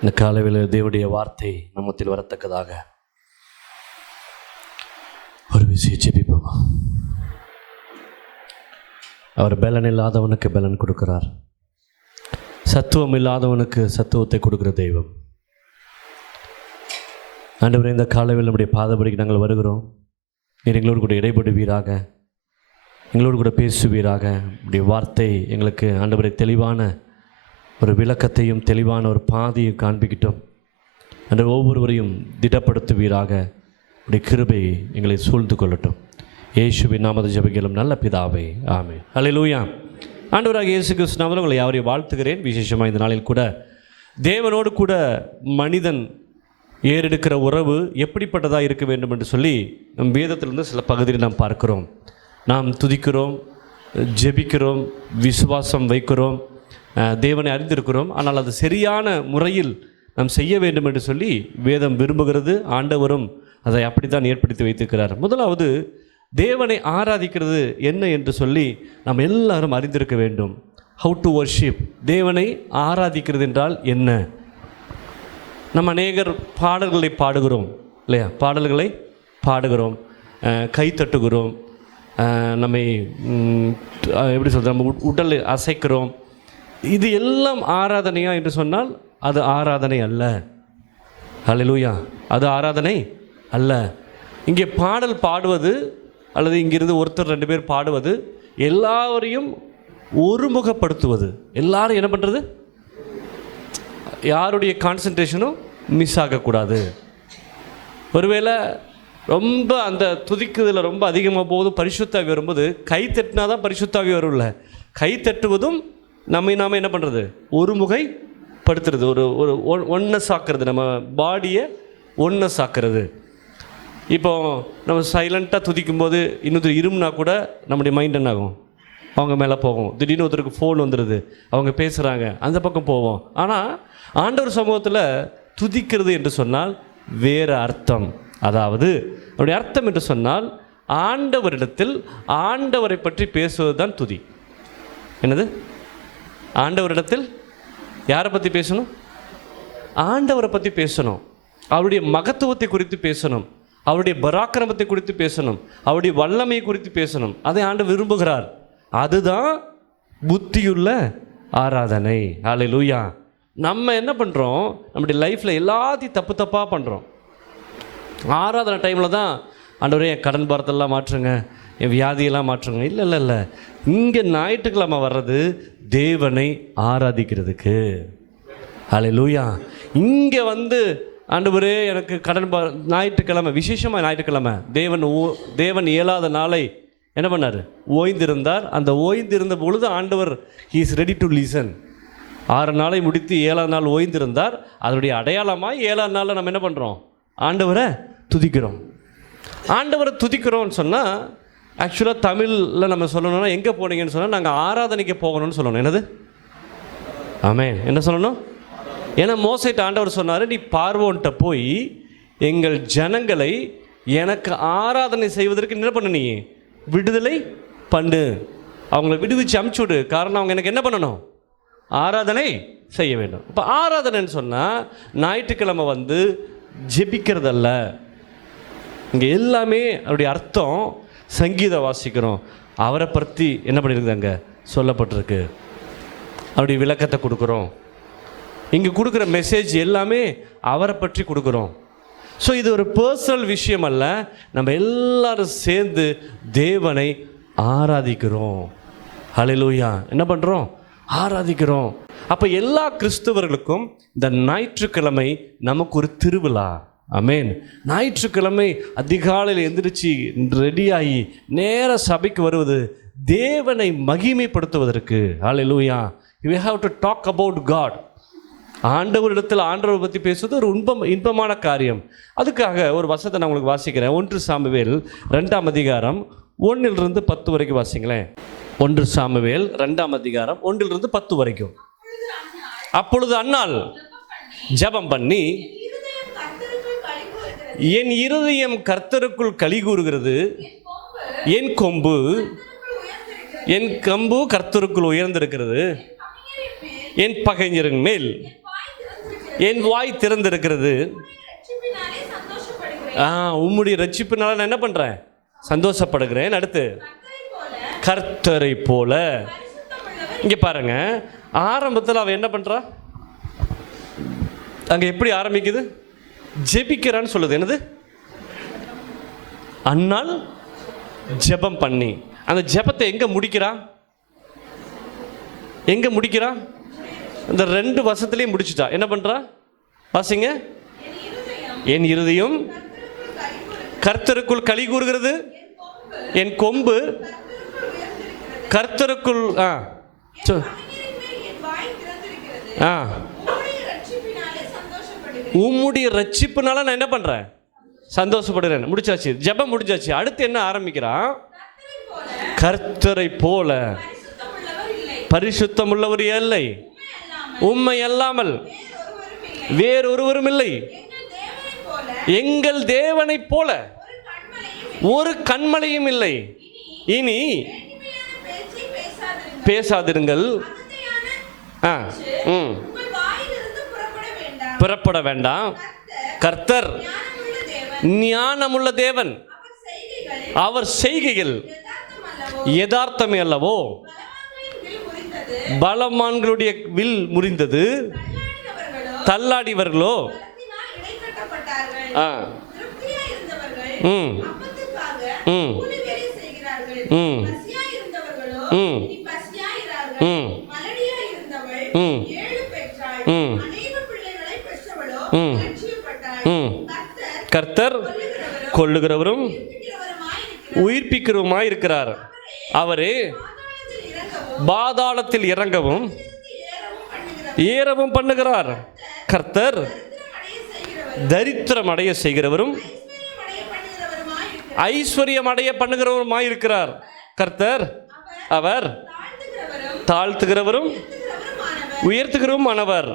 இந்த காலையில் தேவனுடைய வார்த்தை நம்மத்தில் வரத்தக்கதாக ஒரு விஷயம் ஜெபிப்போம். அவர் பலன் இல்லாதவனுக்கு பலன் கொடுக்கிறார். சத்துவம் இல்லாதவனுக்கு சத்துவத்தை கொடுக்கிற தெய்வம். ஆண்டவரே, இந்த காலையில் நம்முடைய பாதபடிக்கு நாங்கள் வருகிறோம். நீர் எங்களோடு கூட இடைபடுவீராக, எங்களோடு கூட பேசுவீராக. உடைய வார்த்தை எங்களுக்கு ஆண்டவரை தெளிவான ஒரு விளக்கத்தையும் தெளிவான ஒரு பாதையும் காண்பிக்கிட்டோம். அந்த ஒவ்வொருவரையும் திடப்படுத்துவீராக. உடைய கிருபை எங்களை சூழ்ந்து கொள்ளட்டும். இயேசுவின் நாமத்தை ஜெபிக்கிறோம் நல்ல பிதாவே, ஆமென். அல்லேலூயா. ஆண்டவராக இயேசு கிறிஸ்து நாமத்தில் உங்களை யாரையும் வாழ்த்துகிறேன். விசேஷமாக இந்த நாளில் கூட தேவனோடு கூட மனிதன் ஏறெடுக்கிற உறவு எப்படிப்பட்டதாக இருக்க வேண்டும் என்று சொல்லி நம் வேதத்திலிருந்து சில பகுதியில் நாம் பார்க்கிறோம். நாம் துதிக்கிறோம், ஜெபிக்கிறோம், விசுவாசம் வைக்கிறோம், தேவனை அறிந்திருக்கிறோம். ஆனால் அது சரியான முறையில் நாம் செய்ய வேண்டும் என்று சொல்லி வேதம் விரும்புகிறது. ஆண்டவரும் அதை அப்படித்தான் ஏற்படுத்தி வைத்திருக்கிறார். முதலாவது, தேவனை ஆராதிக்கிறது என்ன என்று சொல்லி நாம் எல்லாரும் அறிந்திருக்க வேண்டும். How to worship. தேவனை ஆராதிக்கிறது என்றால் என்ன? நம்ம அநேகர் பாடல்களை பாடுகிறோம் இல்லையா? பாடல்களை பாடுகிறோம், கை தட்டுகிறோம், நம்மை எப்படி சொல்கிறோம், நம்ம உடலை அசைக்கிறோம். இது எல்லாம் ஆராதனையா என்று சொன்னால் அது ஆராதனை அல்ல. அல்லேலூயா. அது ஆராதனை அல்ல. இங்கே பாடல் பாடுவது அல்லது இங்கிருந்து ஒருத்தர் ரெண்டு பேர் பாடுவது எல்லாரையும் ஒருமுகப்படுத்துவது. எல்லாரும் என்ன பண்ணுறது? யாருடைய கான்சன்ட்ரேஷனும் மிஸ் ஆகக்கூடாது. ஒருவேளை ரொம்ப அந்த துதிக்குதில் ரொம்ப அதிகமாக போகுது, பரிசுத்தாவி வரும்போது கை தட்டினா தான் பரிசுத்தாவி வரும்ல. கை தட்டுவதும் நாம் என்ன பண்ணுறது? ஒருமுகைப்படுத்துறது, ஒரு ஒன்னஸ் ஆக்கிறது, நம்ம பாடியை ஒன்னஸ் ஆக்கிறது. இப்போ நம்ம சைலண்ட்டாக துதிக்கும்போது இன்னொருத்தர் இருமுனா கூட நம்முடைய மைண்ட் என்ன ஆகும்? அவங்க மேலே போகும். திடீர்னு ஒருத்தருக்கு ஃபோன் வந்துடுது, அவங்க பேசுகிறாங்க, அந்த பக்கம் போவோம். ஆனால் ஆண்டவர் சமூகத்தில் துதிக்கிறது என்று சொன்னால் வேறு அர்த்தம். அதாவது அவருடைய அர்த்தம் என்று சொன்னால் ஆண்டவரிடத்தில் ஆண்டவரை பற்றி பேசுவது தான் துதி. என்னது? ஆண்டவரிடத்தில் யாரை பற்றி பேசணும்? ஆண்டவரை பற்றி பேசணும். அவருடைய மகத்துவத்தை குறித்து பேசணும், அவருடைய பராக்கிரமத்தை குறித்து பேசணும், அவருடைய வல்லமையை குறித்து பேசணும். அதை ஆண்டவர் விரும்புகிறார். அதுதான் புத்தியுள்ள ஆராதனை. அல்லேலூயா. நம்ம என்ன பண்ணுறோம்? நம்முடைய லைஃப்பில் எல்லாத்தையும் தப்பாக பண்ணுறோம். ஆராதனை டைமில் தான் ஆண்டவரே என் கடன் பாரத்தெல்லாம் மாற்றுங்க, என் வியாதியெல்லாம் மாற்றுங்க. இல்லை. இங்கே ஞாயிற்றுக்கிழமை வர்றது தேவனை ஆராதிக்கிறதுக்கு. அல்லேலூயா. இங்கே வந்து ஆண்டவரே எனக்கு கடன் ஞாயிற்றுக்கிழமை, விசேஷமாக ஞாயிற்றுக்கிழமை தேவன் இயலாத நாளை என்ன பண்ணார்? ஓய்ந்திருந்தார். அந்த ஓய்ந்திருந்த பொழுது ஆண்டவர் he is ready to listen. 6 நாளை முடித்து 7ஆம் நாள் ஓய்ந்திருந்தார். அதனுடைய அடையாளமாக 7ஆம் நாளில் நம்ம என்ன பண்ணுறோம்? ஆண்டவரை துதிக்கிறோம். ஆண்டவரை துதிக்கிறோம்னு சொன்னால் ஆக்சுவலாக தமிழில் நம்ம சொல்லணும்னா எங்கே போனீங்கன்னு சொன்னால் நாங்கள் ஆராதனைக்கு போகணும்னு சொல்லணும். என்னது? ஆமென். என்ன சொல்லணும்? ஏன்னா மோசேட்ட ஆண்டவர் சொன்னார், நீ பார்வோன்ட்ட போய் எங்கள் ஜனங்களை எனக்கு ஆராதனை செய்வதற்கு என்ன பண்ண, நீ விடுதலை பண்ணு, அவங்கள விடுவிச்சு அமுச்சுடு. காரணம் அவங்க எனக்கு என்ன பண்ணணும்? ஆராதனை செய்ய வேண்டும். இப்போ ஆராதனைன்னு சொன்னால் ஞாயிற்றுக்கிழமை வந்து ஜெபிக்கிறதல்ல. இங்கே எல்லாமே அவருடைய அர்த்தம் சங்கீதம் வாசிக்கிறோம், அவரை பற்றி என்ன பண்ணியிருக்குது அங்கே சொல்லப்பட்டிருக்கு, அவருடைய விளக்கத்தை கொடுக்குறோம். இங்கே கொடுக்குற மெசேஜ் எல்லாமே அவரை பற்றி கொடுக்குறோம். ஸோ இது ஒரு பர்சனல் விஷயம் அல்ல. நம்ம எல்லாரும் சேர்ந்து தேவனை ஆராதிக்கிறோம். அல்லேலூயா. என்ன பண்ணுறோம்? ஆராதிக்கிறோம். அப்போ எல்லா கிறிஸ்தவர்களுக்கும் இந்த ஞாயிற்றுக்கிழமை நமக்கு ஒரு திருவிழா. ஆமென். ஞாயிற்றுக்கிழமை அதிகாலையில் எந்திரிச்சு ரெடியாகி நேர சபைக்கு வருவது தேவனை மகிமைப்படுத்துவதற்கு. அல்லேலூயா. we have to talk about God. ஆண்டவரிடத்தில் ஆண்டவரை பற்றி பேசுவது ஒரு இன்பமான காரியம். அதுக்காக ஒரு வசனத்தை நான் உங்களுக்கு வாசிக்கிறேன். 1 சாமுவேல் 2ஆம் அதிகாரம் 1 to 10 வரைக்கும் வாசிங்களேன். 1 சாமுவேல் 2ஆம் அதிகாரம் 1 to 10 வரைக்கும். அப்பொழுது அன்னாள் ஜெபம் பண்ணி, என் இருதயம் கர்த்தருக்குள் களி கூறுகிறது, என் கம்பு கர்த்தருக்குள் உயர்ந்திருக்கிறது, என் பகைஞரின் மேல் என் வாய் திறந்திருக்கிறது. உம்முடைய ரட்சிப்பினால நான் என்ன பண்றேன்? சந்தோஷப்படுகிறேன். அடுத்து கர்த்தரை போல. இங்க பாருங்க, ஆரம்பத்தில் அவ என்ன பண்றா? அங்க எப்படி ஆரம்பிக்குது? ஜெபிக்கிறான்னு சொல்லுது. என்னது? அன்னாள் ஜெபம் பண்ணி. அந்த ஜெபத்தை எங்க முடிக்கிறா? எங்க முடிக்கிறா? இந்த 2 வருஷத்துலயும் முடிச்சுட்டா. என்ன பண்றா? வாசிங்க. என் இருதயம் கர்த்தருக்குள் களி கூறுகிறது, என் கொம்பு கர்த்தருக்குள் உம்முடைய ரட்சிப்புனால நான் என்ன பண்றேன்? சந்தோஷப்படுகிறேன். முடிச்சாச்சு, ஜெபம் முடிஞ்சாச்சு. அடுத்து என்ன ஆரம்பிக்கிறான்? கர்த்தரை போல பரிசுத்தம் உள்ளவர் இல்லை, உம்மை அல்லாமல் வேறொருவரும் இல்லை, எங்கள் தேவனை போல ஒரு கண்மலையும் இல்லை. இனி பேசாதிருங்கள், புறப்பட வேண்டாம். கர்த்தர் ஞானமுள்ள தேவன், அவர் செய்கைகள் யதார்த்தமே அல்லவோ? பலவான்களுடைய வில் முறிந்தது, தள்ளாடிவர்களோ கர்த்தர் கொல்லுகிறவரும் உயிர்ப்பிக்கிறவருமாய் இருக்கிறார். அவரே பாதாளத்தில் இறங்கவும் ஏறவும் பண்ணுகிறார். கர்த்தர் தரித்திரம் அடைய செய்கிறவரும் ஐஸ்வர்யம் அடைய பண்ணுகிறவருமாய் இருக்கிறார். கர்த்தர் அவர் தாழ்த்துகிறவரும் உயர்த்துகிறவரும் ஆனவர்.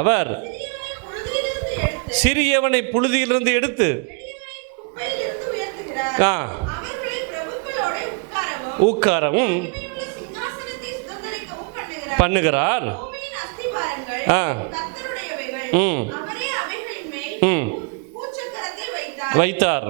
அவர் சிறியவனை புழுதியிலிருந்து எடுத்து உட்காரவும் பண்ணுகிறார். வைத்தார்.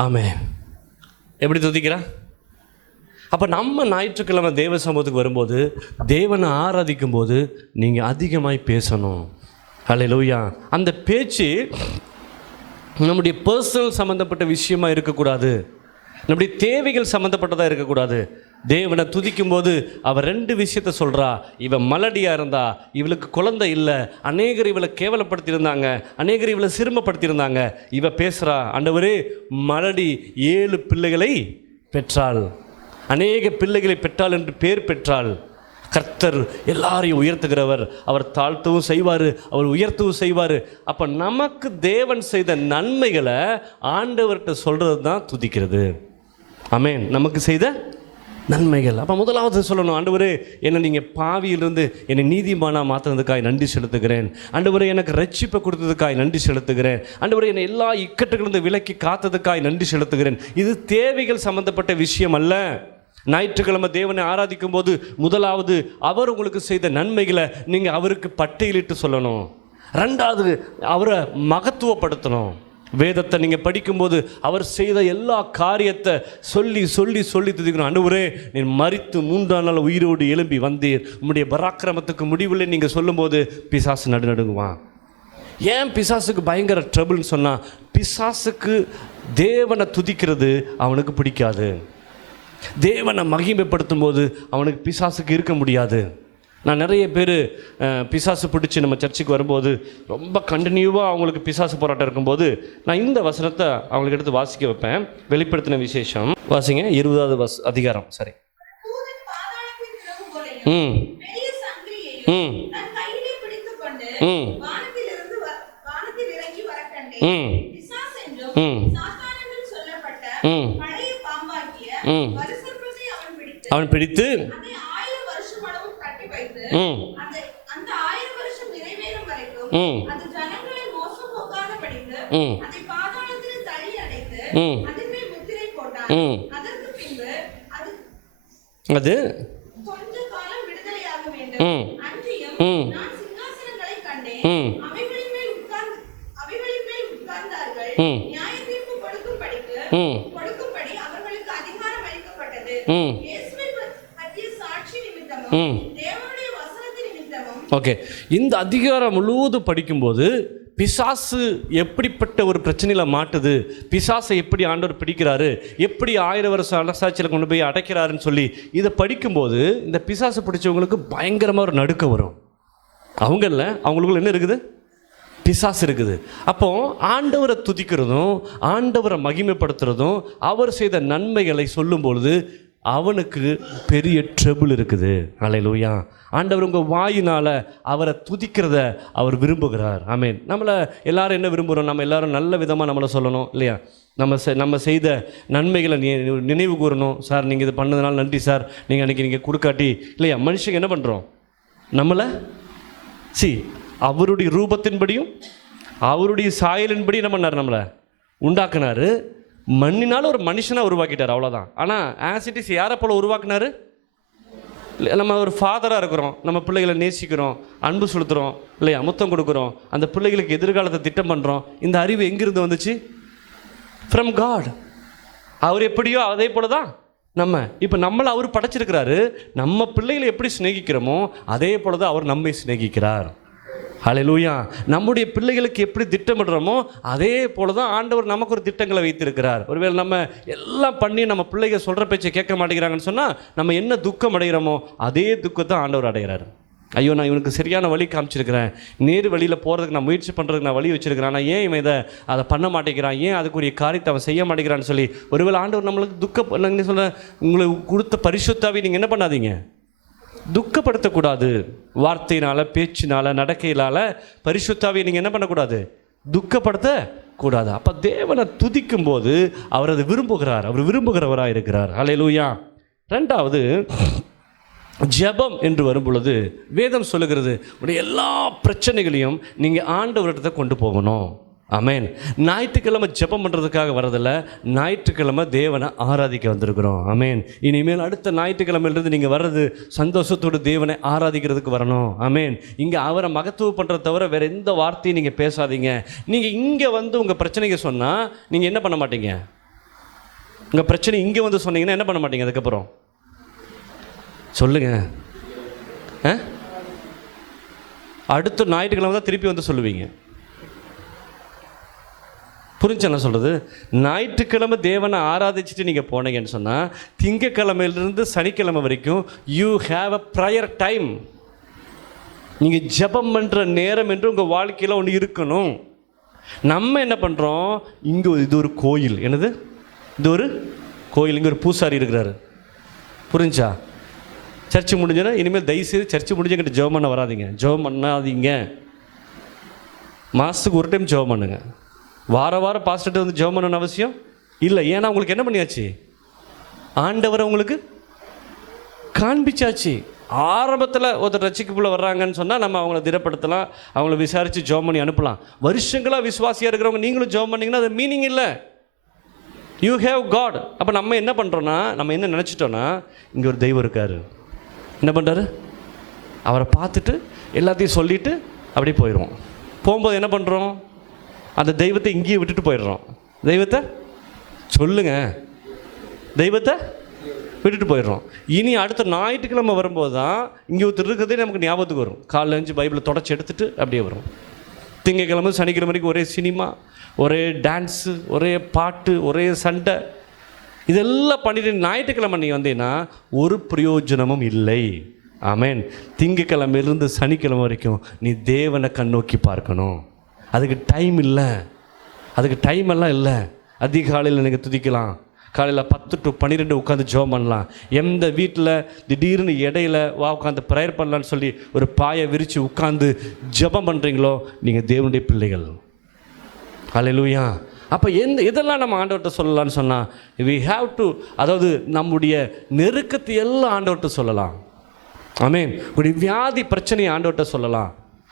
ஆமென். எப்படி துதிக்கிறா? அப்போ நம்ம ஞாயிற்றுக்கிழமை தேவ சமூகத்துக்கு வரும்போது, தேவனை ஆராதிக்கும் போது நீங்கள் அதிகமாய் பேசணும். அல்லேலூயா. அந்த பேச்சு நம்முடைய பர்சனல் சம்மந்தப்பட்ட விஷயமா இருக்கக்கூடாது, நம்முடைய தேவைகள் சம்மந்தப்பட்டதாக இருக்கக்கூடாது. தேவனை துதிக்கும் போது அவர் 2 விஷயத்தை சொல்கிறா. இவன் மலடியாக இருந்தா, இவளுக்கு குழந்தை இல்லை, அநேகர் இவளை கேவலப்படுத்தியிருந்தாங்க, அநேகர் இவளை சிறுமப்படுத்தியிருந்தாங்க. இவ பேசுகிறா, ஆண்டவரே மலடி 7 பிள்ளைகளை பெற்றாள், அநேக பிள்ளைகளை பெற்றாள் என்று பேர் பெற்றாள். கர்த்தர் எல்லாரையும் உயர்த்துகிறவர், அவர் தாழ்த்தவும் செய்வார், அவர் உயர்த்தவும் செய்வார். அப்போ நமக்கு தேவன் செய்த நன்மைகளை ஆண்டவர்கிட்ட சொல்கிறது தான் துதிக்கிறது. ஆமென். நமக்கு செய்த நன்மைகள். அப்போ முதலாவது சொல்லணும், ஆண்டவரே என்னை நீங்கள் பாவியிலிருந்து என்னை நீதிமானாக மாற்றினதுக்காய் நன்றி செலுத்துகிறேன். ஆண்டவரே எனக்கு ரட்சிப்பை கொடுத்ததுக்காய் நன்றி செலுத்துகிறேன். ஆண்டவரே என்னை எல்லா இக்கட்டுகளிலிருந்து விலக்கி காத்ததுக்காய் நன்றி செலுத்துகிறேன். இது தேவைகள் சம்பந்தப்பட்ட விஷயம் அல்ல. ஞாயிற்றுக்கிழமை தேவனை ஆராதிக்கும் போது முதலாவது அவர் உங்களுக்கு செய்த நன்மைகளை நீங்கள் அவருக்கு பட்டியலிட்டு சொல்லணும். 2வது அவரை மகத்துவப்படுத்தணும். வேதத்தை நீங்கள் படிக்கும்போது அவர் செய்த எல்லா காரியத்தை சொல்லி சொல்லி சொல்லி துதிக்கணும். ஆண்டவரே நீ மரித்து 3ஆம் நாள் உயிரோடு எழும்பி வந்தீர், உம்முடைய பராக்கிரமத்துக்கு முடிவில் நீங்கள் சொல்லும்போது பிசாசு நடுநடுங்குவான். ஏன் பிசாசுக்கு பயங்கர ட்ரபிள்னு சொன்னால், பிசாசுக்கு தேவனை துதிக்கிறது அவனுக்கு பிடிக்காது. தேவனை மகிமைப்படுத்தும் போது அவனுக்கு பிசாசுக்கு இருக்க முடியாது. நான் நிறைய பேர் பிசாசு பிடிச்சி நம்ம சர்ச்சுக்கு வரும்போது ரொம்ப கண்டினியூவாக அவங்களுக்கு பிசாசு போராட்டம் இருக்கும்போது நான் இந்த வசனத்தை அவங்களுக்கு எடுத்து வாசிக்க வைப்பேன். வெளிப்படுத்தின விசேஷம் வாசிங்க, 20வது அதிகாரம். சரி. அவன் பிடித்து அது ஓகே. இந்த அதிகாரம் முழுவதும் படிக்கும்போது பிசாசு எப்படிப்பட்ட ஒரு பிரச்சனையில் மாட்டுது, பிசாசை எப்படி ஆண்டவர் பிடிக்கிறாரு, எப்படி 1000 வருஷம் அரசாட்சியில் கொண்டு போய் அடைக்கிறாருன்னு சொல்லி இதை படிக்கும்போது இந்த பிசாசு பிடிச்சவங்களுக்கு பயங்கரமாக ஒரு நடுக்கம் வரும். அவங்களுக்குள்ள என்ன இருக்குது? பிசாசு இருக்குது. அப்போ ஆண்டவரை துதிக்கிறதும் ஆண்டவரை மகிமைப்படுத்துறதும் அவர் செய்த நன்மைகளை சொல்லும் பொழுது அவனுக்கு பெரிய ட்ரபிள் இருக்குது. அல்லேலூயா. ஆண்டவர் உங்கள் வாயினால் அவரை துதிக்கிறத அவர் விரும்புகிறார். ஆமென். நம்மளை எல்லாரும் என்ன விரும்புகிறோம்? நம்ம எல்லாரும் நல்ல விதமாக நம்மளை சொல்லணும் இல்லையா? நம்ம செய்த நன்மைகளை நினைவு கூறணும். சார் நீங்கள் இது பண்ணதுனால நன்றி சார், நீங்கள் கொடுக்காட்டி இல்லையா? மனுஷங்க என்ன பண்ணுறோம்? நம்மளை அவருடைய ரூபத்தின்படியும் அவருடைய சாயலின்படி என்ன பண்ணார்? நம்மளை உண்டாக்குனார். மண்ணினாலும் ஒரு மனுஷனாக உருவாக்கிட்டார், அவ்வளோதான். ஆனால் ஆசிட்டிஸ் யாரை போல் உருவாக்குனார்? நம்ம ஒரு ஃபாதராக இருக்கிறோம், நம்ம பிள்ளைகளை நேசிக்கிறோம், அன்பு செலுத்துகிறோம் இல்லையா? முத்தம் கொடுக்குறோம், அந்த பிள்ளைகளுக்கு எதிர்காலத்தை திட்டம் பண்ணுறோம். இந்த அறிவு எங்கிருந்து வந்துச்சு? From God. அவர் எப்படியோ அதே போல தான் இப்போ நம்மளை அவர் படைச்சிருக்கிறாரு. நம்ம பிள்ளைகளை எப்படி சிநேகிக்கிறோமோ அதே போல தான் அவர் நம்மை சிநேகிக்கிறார். ஹல்லேலூயா. நம்முடைய பிள்ளைகளுக்கு எப்படி திட்டமிடுறோமோ அதே போல தான் ஆண்டவர் நமக்கு ஒரு திட்டங்களை வைத்திருக்கிறார். ஒருவேளை நம்ம எல்லாம் பண்ணி நம்ம பிள்ளைகள் சொல்கிற பேச்சை கேட்க மாட்டேங்கிறாங்கன்னு சொன்னால் நம்ம என்ன துக்கம் அடைகிறோமோ அதே துக்கத்தை ஆண்டவர் அடைகிறார். ஐயோ, நான் இவனுக்கு சரியான வழி காமிச்சிருக்கிறேன், நேரு வழியில் போகிறதுக்கு நான் முயற்சி பண்ணுறதுக்கு நான் வழி வச்சுருக்கிறேன், நான் ஏன் இவன் அதை பண்ண மாட்டேங்கிறான், ஏன் அதுக்குரிய காரியத்தை அவன் செய்ய மாட்டேங்கிறான்னு சொல்லி ஒருவேளை ஆண்டவர் நம்மளுக்கு துக்கம் சொல்ல உங்களுக்கு கொடுத்த பரிசுத்தாவை நீங்கள் என்ன பண்ணாதீங்க, துக்கப்படுத்தக்கூடாது. வார்த்தையினால், பேச்சினால், நடக்கையினால் பரிசுத்தாவை நீங்கள் என்ன பண்ணக்கூடாது? துக்கப்படுத்தக்கூடாது. அப்போ தேவனை துதிக்கும் போது அவர் அதை விரும்புகிறார், அவர் விரும்புகிறவராக இருக்கிறார். ஹல்லேலூயா. ரெண்டாவது, ஜெபம் என்று வரும் பொழுது வேதம் சொல்லுகிறது உடைய எல்லா பிரச்சனைகளையும் நீங்கள் ஆண்டவரிடத்தை கொண்டு போகணும். ஆமென். ஞாயிற்றுக்கிழமை ஜெபம் பண்ணுறதுக்காக வரதில்ல, ஞாயிற்றுக்கிழமை தேவனை ஆராதிக்க வந்திருக்கிறோம். ஆமென். இனிமேல் அடுத்த ஞாயிற்றுக்கிழமையிலிருந்து நீங்கள் வர்றது சந்தோஷத்தோடு தேவனை ஆராதிக்கிறதுக்கு வரணும். ஆமென். இங்கே அவரை மகத்துவம் பண்ணுறத தவிர வேறு எந்த வார்த்தையும் நீங்கள் பேசாதீங்க. நீங்கள் இங்கே வந்து உங்கள் பிரச்சனைக்கு சொன்னால் நீங்கள் என்ன பண்ண மாட்டீங்க? உங்கள் பிரச்சனை இங்கே வந்து சொன்னீங்கன்னா என்ன பண்ண மாட்டீங்க? அதுக்கப்புறம் சொல்லுங்க. அடுத்த ஞாயிற்றுக்கிழமை தான் திருப்பி வந்து சொல்லுவீங்க. புரிஞ்சு என்ன சொல்கிறது? ஞாயிற்றுக்கிழமை தேவனை ஆராதிச்சுட்டு நீங்கள் போனீங்கன்னு சொன்னால் திங்கக்கிழமையிலிருந்து சனிக்கிழமை வரைக்கும் you have a prior time. நீங்கள் ஜெபம் பண்ணுற நேரம் என்று உங்கள் வாழ்க்கையில் ஒன்று இருக்கணும். நம்ம என்ன பண்ணுறோம்? இங்கே இது ஒரு கோயில். என்னது? இது ஒரு கோயில். இங்கே ஒரு பூசாரி இருக்கிறாரு. புரிஞ்சா? சர்ச்சு முடிஞ்சோன்னா இனிமேல் தயவுசெய்து சர்ச்சு முடிஞ்சுக்கிட்டு ஜெபம் பண்ண வராதிங்க, ஜெபம் பண்ணாதீங்க. மாதத்துக்கு ஒரு டைம் ஜெபம் பண்ணுங்க. வாரம் பாஸ்டர்கிட்ட வந்து ஜெபம் பண்ணணும்னு அவசியம் இல்லை. ஏன்னா உங்களுக்கு என்ன பண்ணியாச்சு? ஆண்டவரை உங்களுக்கு காண்பிச்சாச்சு. ஆரம்பத்தில் ஒருத்தர் ரட்சிக்குள்ளே வர்றாங்கன்னு சொன்னால் நம்ம அவங்கள திடப்படுத்தலாம், அவங்கள விசாரித்து ஜெபம் பண்ணி அனுப்பலாம். வருஷங்களாக விசுவாசியாக இருக்கிறவங்க நீங்களும் ஜெபம் பண்ணிங்கன்னா அது மீனிங் இல்லை. You have God. அப்போ நம்ம என்ன பண்ணுறோன்னா, நம்ம என்ன நினச்சிட்டோன்னா இங்கே ஒரு தெய்வம் இருக்கார், என்ன பண்ணுறாரு, அவரை பார்த்துட்டு எல்லாத்தையும் சொல்லிவிட்டு அப்படியே போயிடுவோம். போகும்போது என்ன பண்ணுறோம்? அந்த தெய்வத்தை இங்கேயே விட்டுட்டு போயிடுறோம். தெய்வத்தை சொல்லுங்க, தெய்வத்தை விட்டுட்டு போயிடுறோம். இனி அடுத்த ஞாயிற்றுக்கிழமை வரும்போது தான் இங்கே ஒருத்தர் இருக்கிறதே நமக்கு ஞாபகத்துக்கு வரும். காலைல எழுந்து பைபிளை தொடச்சி எடுத்துகிட்டு அப்படியே வரும். திங்கக்கிழமை சனிக்கிழமை வரைக்கும் ஒரே சினிமா, ஒரே டான்ஸு, ஒரே பாட்டு, ஒரே சண்டை, இதெல்லாம் பண்ணிட்டு ஞாயிற்றுக்கிழமை நீ வந்தீங்கன்னா ஒரு பிரயோஜனமும் இல்லை. ஆமென். திங்கக்கிழமையிலிருந்து சனிக்கிழமை வரைக்கும் நீ தேவனை கண்ணோக்கி பார்க்கணும். அதுக்கு டைம் இல்லை, அதுக்கு டைம் எல்லாம் இல்லை. அதிகாலையில் நீங்கள் துதிக்கலாம், காலையில் 10 to 12 உட்காந்து ஜெபம் பண்ணலாம். எந்த வீட்டில் திடீர்னு இடையில உட்காந்து ப்ரேயர் பண்ணலான்னு சொல்லி ஒரு பாயை விரித்து உட்காந்து ஜெபம் பண்ணுறீங்களோ நீங்கள் தேவனுடைய பிள்ளைகள். ஹல்லேலூயா. அப்போ இதெல்லாம் நம்ம ஆண்டவர்கிட்ட சொல்லலாம்னு சொன்னால் we have to, அதாவது நம்முடைய நெருக்கத்தை எல்லாம் ஆண்டவர்கிட்ட சொல்லலாம். ஆமென். உங்களுடைய வியாதி பிரச்சனையை ஆண்டவர்கிட்ட சொல்லலாம்,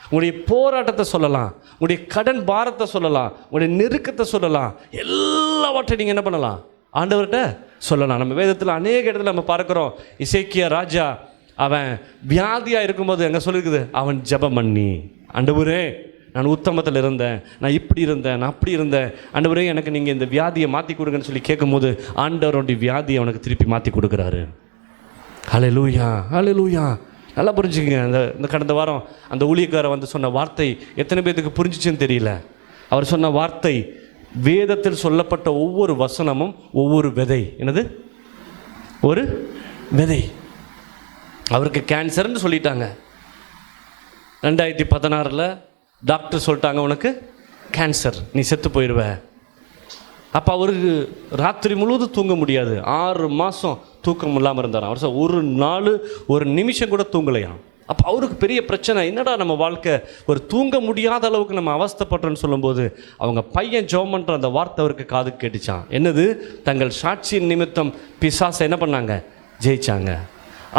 உங்களுடைய போராட்டத்தை சொல்லலாம், உங்களுடைய கடன் பாரத்தை சொல்லலாம், உங்களுடைய நெருக்கத்தை சொல்லலாம், எல்லாவற்றையும் நீங்கள் என்ன பண்ணலாம், ஆண்டவர்கிட்ட சொல்லலாம். நம்ம வேதத்தில் அநேக இடத்துல நம்ம பார்க்குறோம், எசேக்கியா ராஜா அவன் வியாதியாக இருக்கும்போது எங்கே சொல்லியிருக்குது, அவன் ஜெபம் பண்ணி, ஆண்டவரே நான் உத்தமத்தில் இருந்தேன், நான் இப்படி இருந்தேன், நான் அப்படி இருந்தேன், ஆண்டவரே எனக்கு நீங்கள் இந்த வியாதியை மாற்றி கொடுங்கன்னு சொல்லி கேட்கும்போது ஆண்டவருடைய வியாதியை அவனுக்கு திருப்பி மாற்றி கொடுக்குறாரு. ஹல்லேலூயா, ஹல்லேலூயா. நல்லா புரிஞ்சுக்கங்க. இந்த கடந்த வாரம் அந்த ஊழியக்காரர் வந்து சொன்ன வார்த்தை எத்தனை பேருக்கு புரிஞ்சிச்சுன்னு தெரியல. அவர் சொன்ன வார்த்தை, வேதத்தில் சொல்லப்பட்ட ஒவ்வொரு வசனமும் ஒவ்வொரு விதை. என்னது? ஒரு விதை. அவருக்கு கேன்சர்னு சொல்லிட்டாங்க. 2016 டாக்டர் சொல்லிட்டாங்க, உனக்கு கேன்சர், நீ செத்து போயிடுவ. அப்போ அவருக்கு ராத்திரி முழுவதும் தூங்க முடியாது. 6 மாதம் தூக்கம் இல்லாமல் இருந்தார். அவர் ஒரு நாள் ஒரு நிமிஷம் கூட தூங்கலையாம். அப்போ அவருக்கு பெரிய பிரச்சனை, என்னடா நம்ம வாழ்க்கை ஒரு தூங்க முடியாத அளவுக்கு நம்ம அவஸ்தைப்பட்டோன்னு சொல்லும்போது அவங்க பையன் ஜெபம் பண்ணுற அந்த வார்த்தை அவருக்கு காது கேட்டுச்சான். என்னது? தங்கள் சாட்சியின் நிமித்தம் பிசாசை என்ன பண்ணாங்க? ஜெயிச்சாங்க.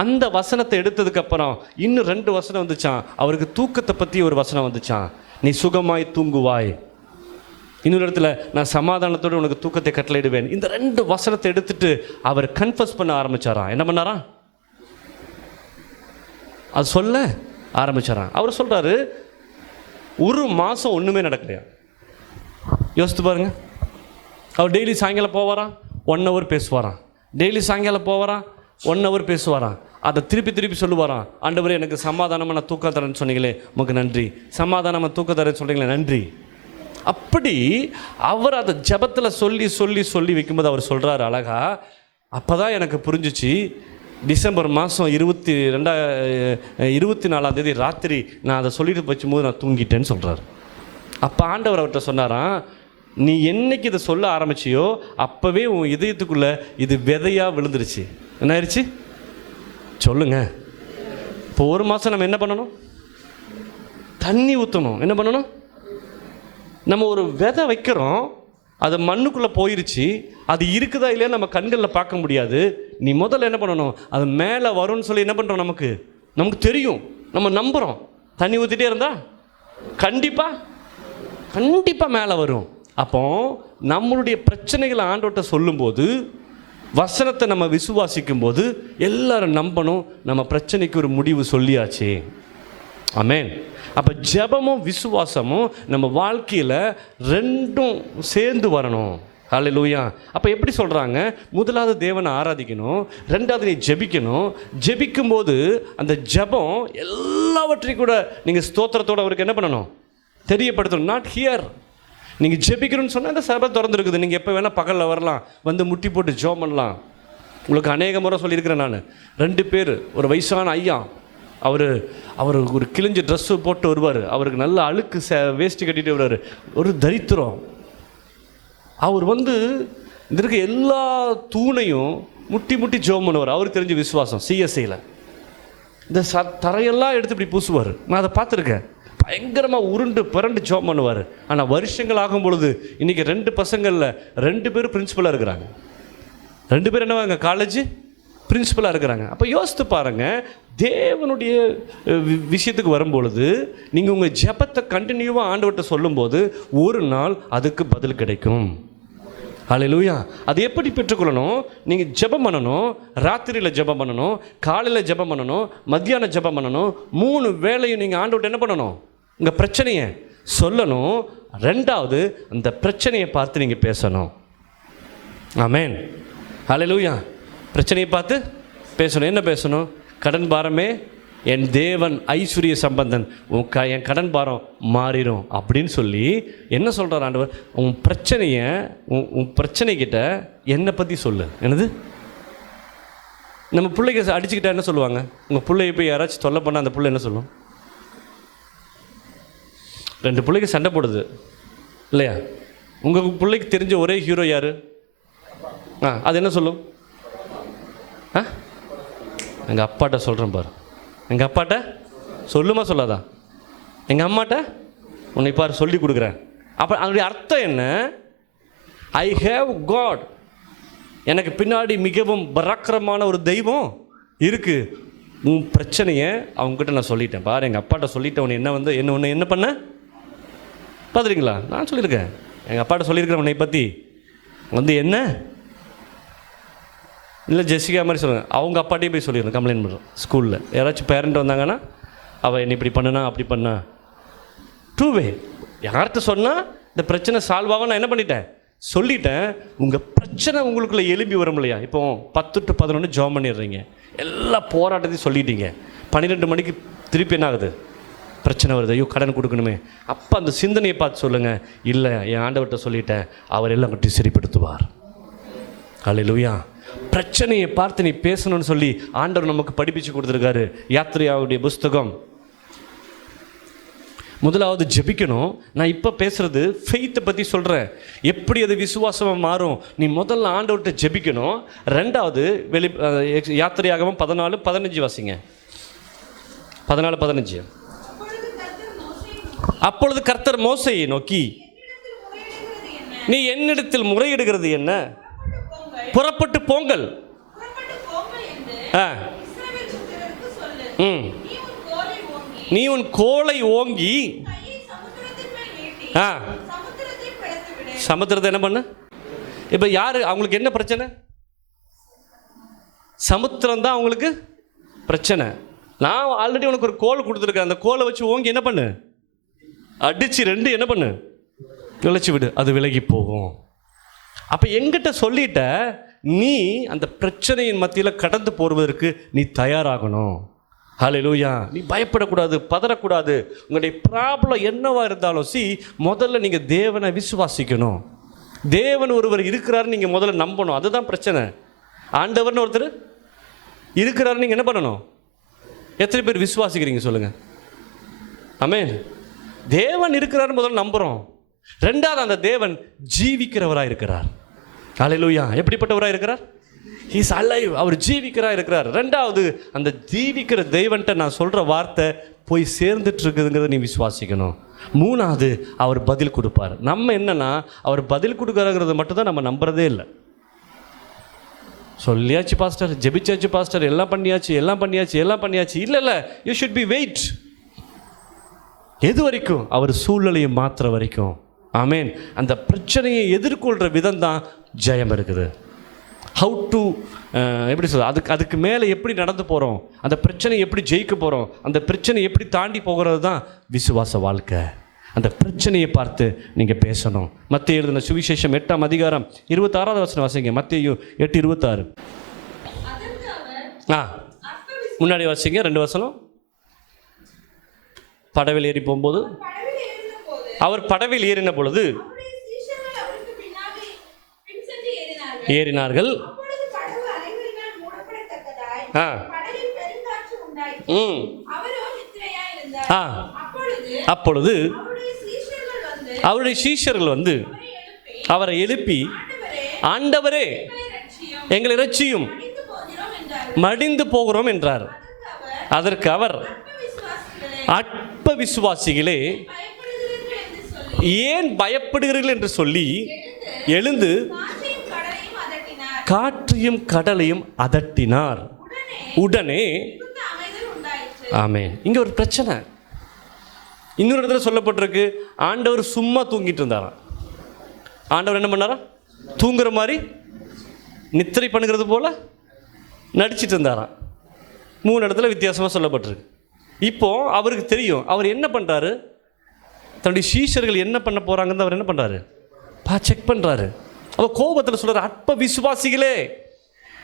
அந்த வசனத்தை எடுத்ததுக்கப்புறம் இன்னும் 2 வசனம் வந்துச்சான். அவருக்கு தூக்கத்தை பற்றி ஒரு வசனம் வந்துச்சான், நீ சுகமாய் தூங்குவாய். இன்னொரு இடத்துல, நான் சமாதானத்தோடு உனக்கு தூக்கத்தை கட்டளையிடுவேன். இந்த 2 வசனத்தை எடுத்துட்டு அவர் கன்ஃபஸ் பண்ண ஆரம்பிச்சாராம். என்ன பண்ணாராம்? அது சொல்ல ஆரம்பிச்சாராம். அவர் சொல்றாரு, 1 மாதம் ஒன்றுமே நடக்கலையா. யோசித்து பாருங்க. அவர் டெய்லி சாயங்காலம் போவாராம், 1 hour பேசுவாராம். டெய்லி சாயங்காலம் போவாராம், 1 hour பேசுவாராம். அதை திருப்பி திருப்பி சொல்லுவாராம், ஆண்டவரே எனக்கு சமாதானமாக நான் தூக்கம் தரேன்னு சொன்னீங்களே உங்களுக்கு நன்றி, சமாதானமாக தூக்கம் தரேன்னு சொல்கிறீங்களே நன்றி. அப்படி அவர் அதை ஜபத்தில் சொல்லி சொல்லி சொல்லி வைக்கும்போது அவர் சொல்கிறாரு அழகா, அப்போ தான் எனக்கு புரிஞ்சிச்சு, டிசம்பர் மாதம் 24 ராத்திரி நான் அதை சொல்லிட்டு வச்சும்போது நான் தூங்கிட்டேன்னு சொல்கிறார். அப்போ ஆண்டவர் அவர்கிட்ட சொன்னாராம், நீ என்னைக்கு இதை சொல்ல ஆரம்பிச்சியோ அப்போவே உன் இதயத்துக்குள்ளே இது விதையாக விழுந்துருச்சு. என்ன ஆயிடுச்சு சொல்லுங்க. இப்போ 1 மாதம் நம்ம என்ன பண்ணணும்? தண்ணி ஊற்றணும். என்ன பண்ணணும்? நம்ம ஒரு விதை வைக்கிறோம், அது மண்ணுக்குள்ளே போயிருச்சு, அது இருக்குதா இல்லையா நம்ம கண்களில் பார்க்க முடியாது. நீ முதல்ல என்ன பண்ணணும், அது மேலே வரும்னு சொல்லி என்ன பண்ணுறோம், நமக்கு தெரியும், நம்ம நம்புகிறோம். தண்ணி ஊற்றிட்டே இருந்தால் கண்டிப்பாக மேலே வரும். அப்போ நம்மளுடைய பிரச்சனைகளை ஆண்டவர்கிட்ட சொல்லும்போது, வசனத்தை நம்ம விசுவாசிக்கும் போது எல்லாரும் நம்பணும், நம்ம பிரச்சனைக்கு ஒரு முடிவு சொல்லியாச்சு. ஆமென். அப்போ ஜெபமும் விசுவாசமும் நம்ம வாழ்க்கையில் 2ம் சேர்ந்து வரணும். ஹல்லேலூயா. அப்போ எப்படி சொல்கிறாங்க? முதலாவது தேவனை ஆராதிக்கணும், 2வது நீ ஜெபிக்கணும். ஜெபிக்கும்போது அந்த ஜெபம் எல்லாவற்றையும் கூட நீங்கள் ஸ்தோத்திரத்தோடு அவருக்கு என்ன பண்ணணும்? தெரியப்படுத்தணும். Not here. நீங்கள் ஜெபிக்கணும்னு சொன்னால் இந்த சபை திறந்துருக்குது, நீங்கள் எப்போ வேணால் பகலில் வரலாம், வந்து முட்டி போட்டு ஜெபம் பண்ணலாம். உங்களுக்கு அநேக முறை சொல்லியிருக்கிறேன் நான். 2 பேர், ஒரு வயசான ஐயா, அவர் ஒரு கிழிஞ்ச ட்ரெஸ்ஸு போட்டு வருவார், அவருக்கு நல்ல அழுக்கு வேஷ்டி கட்டிட்டு வருவார், ஒரு தரித்திரம். அவர் வந்து இந்த இருக்க எல்லா தூணையும் முட்டி முட்டி ஜெபம் பண்ணுவார். அவருக்கு தெரிஞ்ச விசுவாசம் சிஎஸ்ஐயில் இந்த தரையெல்லாம் எடுத்து இப்படி பூசுவார். நான் அதை பார்த்துருக்கேன். பயங்கரமாக உருண்டு பிறண்டு ஜெபம் பண்ணுவார். ஆனால் வருஷங்கள் ஆகும் பொழுது இன்றைக்கி 2 பசங்களில் 2 பேர் பிரின்சிபலாக இருக்கிறாங்க. 2 பேர் என்னவாங்க? காலேஜ் பிரின்சிபலாக இருக்கிறாங்க. அப்போ யோசித்து பாருங்கள், தேவனுடைய விஷயத்துக்கு வரும்பொழுது நீங்கள் உங்கள் ஜெபத்தை கண்டினியூவாக ஆண்டவர்கிட்ட சொல்லும்போது ஒரு நாள் அதுக்கு பதில் கிடைக்கும். ஹல்லேலூயா. அது எப்படி பெற்றுக்கொள்ளணும்? நீங்கள் ஜெபம் பண்ணணும், ராத்திரியில் ஜெபம் பண்ணணும், காலையில் ஜெபம் பண்ணணும், மத்தியானம் ஜெபம் பண்ணணும். 3 வேளையும் நீங்கள் ஆண்டவர்கிட்ட என்ன பண்ணணும்? உங்கள் பிரச்சனையை சொல்லணும். 2வது அந்த பிரச்சனையை பார்த்து நீங்கள் பேசணும். ஆமென். ஹல்லேலூயா. பிரச்சனையை பார்த்து பேசணும். என்ன பேசணும்? கடன் பாரமே என் தேவன் ஐஸ்வர்ய சம்பந்தன், என் கடன் பாரம் மாறிடும் அப்படின்னு சொல்லி என்ன சொல்கிறார் ஆண்டவர்? உன் பிரச்சனைக்கிட்ட என்னை பற்றி சொல்லு. என்னது? நம்ம பிள்ளைக்கு அடிச்சுக்கிட்டா என்ன சொல்லுவாங்க? உங்கள் பிள்ளைய போய் யாராச்சும் தொல்லை பண்ணால் அந்த பிள்ளை என்ன சொல்லும்? 2 பிள்ளைக்கு சண்டை போடுது இல்லையா? உங்கள் பிள்ளைக்கு தெரிஞ்ச ஒரே ஹீரோ யார்? அது என்ன சொல்லும்? எங்கள் அப்பாட்ட சொல்கிறேன் பாரு, எங்கள் அப்பாட்ட சொல்லுமா சொல்லாதா? எங்கள் அம்மாட்ட உன்னை பாரு சொல்லி கொடுக்குறேன். அப்போ அதனுடைய அர்த்தம் என்ன? I have God. எனக்கு பின்னாடி மிகவும் பராக்கிரமான ஒரு தெய்வம் இருக்குது. உன் பிரச்சனையை அவங்ககிட்ட நான் சொல்லிட்டேன். பாரு, எங்கள் அப்பாட்ட சொல்லிட்டேன். உன்னை என்ன பண்ண பார்த்துறீங்களா? நான் சொல்லியிருக்கேன், எங்கள் அப்பாட்ட சொல்லியிருக்கிறேன் உன்னை பற்றி என்ன இல்லை ஜெசிகா மாதிரி சொல்லுங்கள். அவங்க அப்பாட்டையும் போய் சொல்லிடுறேன், கம்ப்ளைண்ட் பண்ணுறோம். ஸ்கூலில் யாராச்சும் பேரண்ட் வந்தாங்கன்னா அவள் என்ன இப்படி பண்ணுனா அப்படி பண்ணா. Two way. யார்கிட்ட சொன்னால் இந்த பிரச்சனை சால்வ் ஆகும் நான் என்ன பண்ணிட்டேன் சொல்லிட்டேன். உங்கள் பிரச்சனை உங்களுக்குள்ளே எழுப்பி வரும் இல்லையா? இப்போ 10 to 11 ஜாம் பண்ணிடுறீங்க, எல்லா போராட்டத்தையும் சொல்லிட்டீங்க. 12 மணிக்கு திருப்பி என்ன ஆகுது? பிரச்சனை வருது. ஐயோ கடன் கொடுக்கணுமே. அப்போ அந்த சிந்தனையை பார்த்து சொல்லுங்கள், இல்லை என் ஆண்டவர்கிட்ட சொல்லிட்டேன், அவர் எல்லாம் கட்டி சரிப்படுத்துவார். அல்லேலூயா. பிரச்சனையை பார்த்து நீ பேசணும்னு சொல்லி ஆண்டவர் நமக்கு படிப்பிச்சு கொடுத்துருக்காரு. யாத்திரையாவுடைய புஸ்தகம். முதலாவது ஜெபிக்கணும். நான் இப்போ பேசுகிறது ஃபெய்த்தை பற்றி சொல்கிறேன், எப்படி அது விசுவாசமாக மாறும். நீ முதல்ல ஆண்டவர்கிட்ட ஜெபிக்கணும். ரெண்டாவது யாத்திரையாகவும் 14:15 வாசிங்க. 14:15. அப்பொழுது கர்த்தர் மோசேயை நோக்கி, நீ என்னிடத்தில் முறையிடுகிறது என்ன? புறப்பட்டு போங்கள். நீ உன் கோலை ஓங்கி சமுத்திரத்தை என்ன பண்ண? இப்போ யாரு அவங்களுக்கு என்ன பிரச்சனை? சமுத்திரம் தான் அவங்களுக்கு பிரச்சனை. நான் ஆல்ரெடி உனக்கு ஒரு கோல் கொடுத்துருக்கேன். அந்த கோலை வச்சு ஓங்கி என்ன பண்ணு? அடிச்சு 2 என்ன பண்ணு? விளைச்சி விடு, அது விலகி போகும். அப்போ எங்கிட்ட சொல்லிட்ட, நீ அந்த பிரச்சனையின் மத்தியில் கடந்து போடுவதற்கு நீ தயாராகணும். ஹல்லேலூயா. நீ பயப்படக்கூடாது, பதறக்கூடாது. உங்களுடைய ப்ராப்ளம் என்னவா இருந்தாலும் முதல்ல நீங்கள் தேவனை விசுவாசிக்கணும். தேவன் ஒருவர் இருக்கிறாருன்னு நீங்கள் முதல்ல நம்பணும். அதுதான் பிரச்சனை. ஆண்டவர்னு ஒருத்தர் இருக்கிறாருன்னு நீங்கள் என்ன பண்ணணும்? எத்தனை பேர் விசுவாசிக்கிறீங்க சொல்லுங்கள்? ஆமென். தேவன் இருக்கிறாருன்னு முதல்ல நம்புகிறோம். ரெண்டாவது, அந்த தேவன் ஜீவிக்கிறவராக இருக்கிறார். ஹல்லேலூயா. எப்படிப்பட்டவராக இருக்கிறார்? He's alive. அவர் ஜீவிக்கிறா இருக்கிறார். ரெண்டாவது, அந்த ஜீவிக்கிற தெய்வன்ட்ட நான் சொல்கிற வார்த்தை போய் சேர்ந்துட்டு இருக்குதுங்கிறத நீ விசுவாசிக்கணும். மூணாவது, அவர் பதில் கொடுப்பார். நம்ம என்னன்னா, அவர் பதில் கொடுக்குறாங்கிறது மட்டும்தான் நம்ம நம்புறதே இல்லை. சொல்லியாச்சு பாஸ்டர், ஜெபிச்சாச்சு பாஸ்டர், எல்லாம் பண்ணியாச்சு. இல்லை, யூ ஷுட் பி வெயிட். எது வரைக்கும்? அவர் சூழ்நிலையை மாற்றுற வரைக்கும். ஆமேன். அந்த பிரச்சனையை எதிர்கொள்கிற விதம் தான் ஜெயம் இருக்குது. ஹவு டு எப்படி சொல்ல, அதுக்கு மேலே எப்படி நடந்து போகிறோம், அந்த பிரச்சனையை எப்படி ஜெயிக்க போகிறோம், அந்த பிரச்சனையை எப்படி தாண்டி போகிறது தான் விசுவாச வாழ்க்கை. அந்த பிரச்சனையை பார்த்து நீங்கள் பேசணும். மத்தேயு எழுதின சுவிசேஷம் 8ஆம் அதிகாரம் 26வது வசனம் வாசிங்க. மத்தேயு 8:26. முன்னாடி வாசிங்க 2 வசனம். படவில் ஏறி போகும்போது, அவர் படவில் ஏறின பொழுது ஏறினார்கள். அப்பொழுது அவருடைய சீஷர்கள் வந்து அவரை எழுப்பி, ஆண்டவரே எங்களை இரட்சியும், மடிந்து போகிறோம் என்றார். அதற்கு அவர், அற்ப விசுவாசிகளே, ஏன் பயப்படுகிறீர்கள் என்று சொல்லி எழுந்து காற்றையும் கடலையும் அதட்டினார். உடனே ஆமென். இங்க ஒரு பிரச்சனை. இன்னொரு இடத்துல சொல்லப்பட்டிருக்கு, ஆண்டவர் சும்மா தூங்கிட்டு இருந்தாராம். ஆண்டவர் என்ன பண்ணாரா? தூங்குற மாதிரி நித்திரை பண்ணுகிறது போல நடிச்சிட்டு இருந்தாராம். 3 இடத்துல வித்தியாசமாக சொல்லப்பட்டிருக்கு. இப்போ அவருக்கு தெரியும் அவர் என்ன பண்ணுறாரு, தன்னுடைய சீஷர்கள் என்ன பண்ண போகிறாங்கன்னு அவர் என்ன பண்ணுறாரு? செக் பண்ணுறாரு. அவர் கோபத்தில் சொல்கிறார், அற்ப விசுவாசிகளே.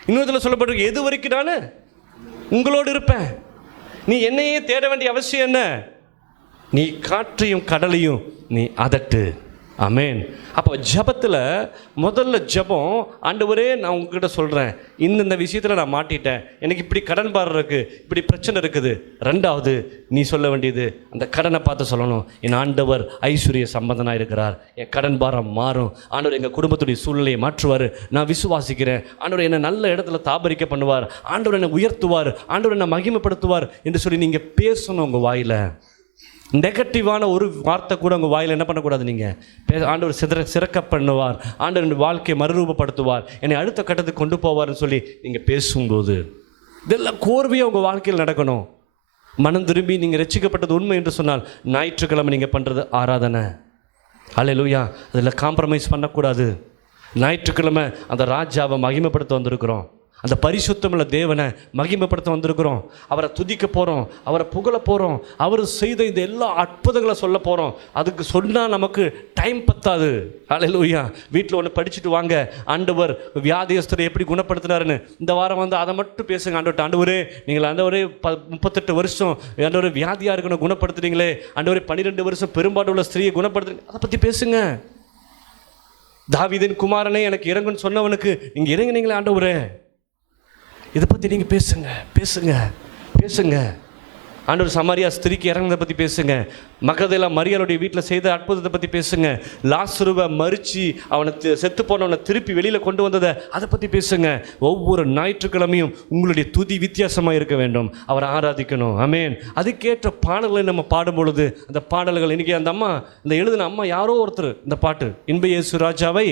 இன்னொருத்தில் சொல்லப்பட்டிருக்கு, எது வரைக்கும் நான் உங்களோடு இருப்பேன், நீ என்னையே தேட வேண்டிய அவசியம் என்ன? நீ காற்றையும் கடலையும் நீ அதட்டு. ஆமென். அப்போ ஜபத்தில் முதல்ல ஜபம், ஆண்டவரே நான் உங்ககிட்ட சொல்கிறேன், இந்த விஷயத்தில் நான் மாட்டிட்டேன், எனக்கு இப்படி கடன் பாரம் இருக்குது, இப்படி பிரச்சனை இருக்குது. ரெண்டாவது, நீ சொல்ல வேண்டியது, அந்த கடனை பார்த்து சொல்லணும், என் ஆண்டவர் ஐஸ்வர்ய சம்பந்தனாக இருக்கிறார், என் கடன் பாரம் மாறும், ஆண்டவர் எங்கள் குடும்பத்துடைய சூழ்நிலையை மாற்றுவார், நான் விசுவாசிக்கிறேன், ஆண்டவர் என்னை நல்ல இடத்துல தாபரிக்க பண்ணுவார், ஆண்டவர் என்னை உயர்த்துவார், ஆண்டவர் என்னை மகிமைப்படுத்துவார் என்று சொல்லி நீங்கள் பேசணும் உங்கள் வாயில். நெகட்டிவான ஒரு வார்த்தை கூட உங்கள் வாயில் என்ன பண்ணக்கூடாது. நீங்கள் ஆண்டவர் சிறக்க பண்ணுவார், ஆண்டவர் வாழ்க்கையை மறுரூபப்படுத்துவார், என்னை அடுத்த கட்டத்துக்கு கொண்டு போவார்னு சொல்லி நீங்கள் பேசும்போது இதெல்லாம் கோர்வையாக உங்கள் வாழ்க்கையில் நடக்கணும். மனம் திரும்பி நீங்கள் ரட்சிக்கப்பட்டது உண்மை என்று சொன்னால் ஞாயிற்றுக்கிழமை நீங்கள் பண்ணுறது ஆராதனை. ஹல்லேலூயா. அதில் காம்ப்ரமைஸ் பண்ணக்கூடாது. ஞாயிற்றுக்கிழமை அந்த ராஜாவை மகிமைப்படுத்த வந்திருக்கிறோம், அந்த பரிசுத்தமுள்ள தேவனை மகிமைப்படுத்த வந்திருக்கிறோம், அவரை துதிக்க போகிறோம், அவரை புகழ போகிறோம், அவர் செய்த இந்த எல்லா அற்புதங்களை சொல்ல போகிறோம். அதுக்கு சொன்னால் நமக்கு டைம் பத்தாது. ஹல்லேலூயா. வீட்டில் ஒன்று படிச்சுட்டு வாங்க, ஆண்டவர் வியாதியஸ்தரை எப்படி குணப்படுத்தினாருன்னு இந்த வாரம் வந்து அதை மட்டும் பேசுங்க. ஆண்டவரே நீங்கள் ஆண்டவரே 38 வருஷம் ஆண்டவரே வியாதியாக இருக்கணும் குணப்படுத்துறீங்களே, ஆண்டவரே 12 வருஷம் பெரும்பாடு உள்ள ஸ்திரீயை குணப்படுத்துறீங்க, அதை பற்றி பேசுங்க. தாவீதின் குமாரனே எனக்கு இறங்குன்னு சொன்னவனுக்கு நீங்கள் இறங்குனீங்களே ஆண்டவரே, இதை பற்றி நீங்கள் பேசுங்க பேசுங்க பேசுங்க. ஆண்டவர் சமாரியா ஸ்திரீக்கு இறங்குனதை பற்றி பேசுங்க. மகதேலா மரியாளுடைய வீட்டில் செய்த அற்புதத்தை பற்றி பேசுங்க. லாசருவை மறித்து அவனை செத்து போனவனை திருப்பி வெளியில் கொண்டு வந்ததை அதை பற்றி பேசுங்க. ஒவ்வொரு ஞாயிற்றுக்கிழமையும் உங்களுடைய துதி வித்தியாசமாக இருக்க வேண்டும், அவரை ஆராதிக்கணும். ஆமென். அதுக்கேற்ற பாடல்களை நம்ம பாடும் பொழுது அந்த பாடல்கள் இன்றைக்கி அந்த அம்மா இந்த எழுதின அம்மா யாரோ ஒருத்தர் இந்த பாட்டு இன்ப இயேசு ராஜாவை,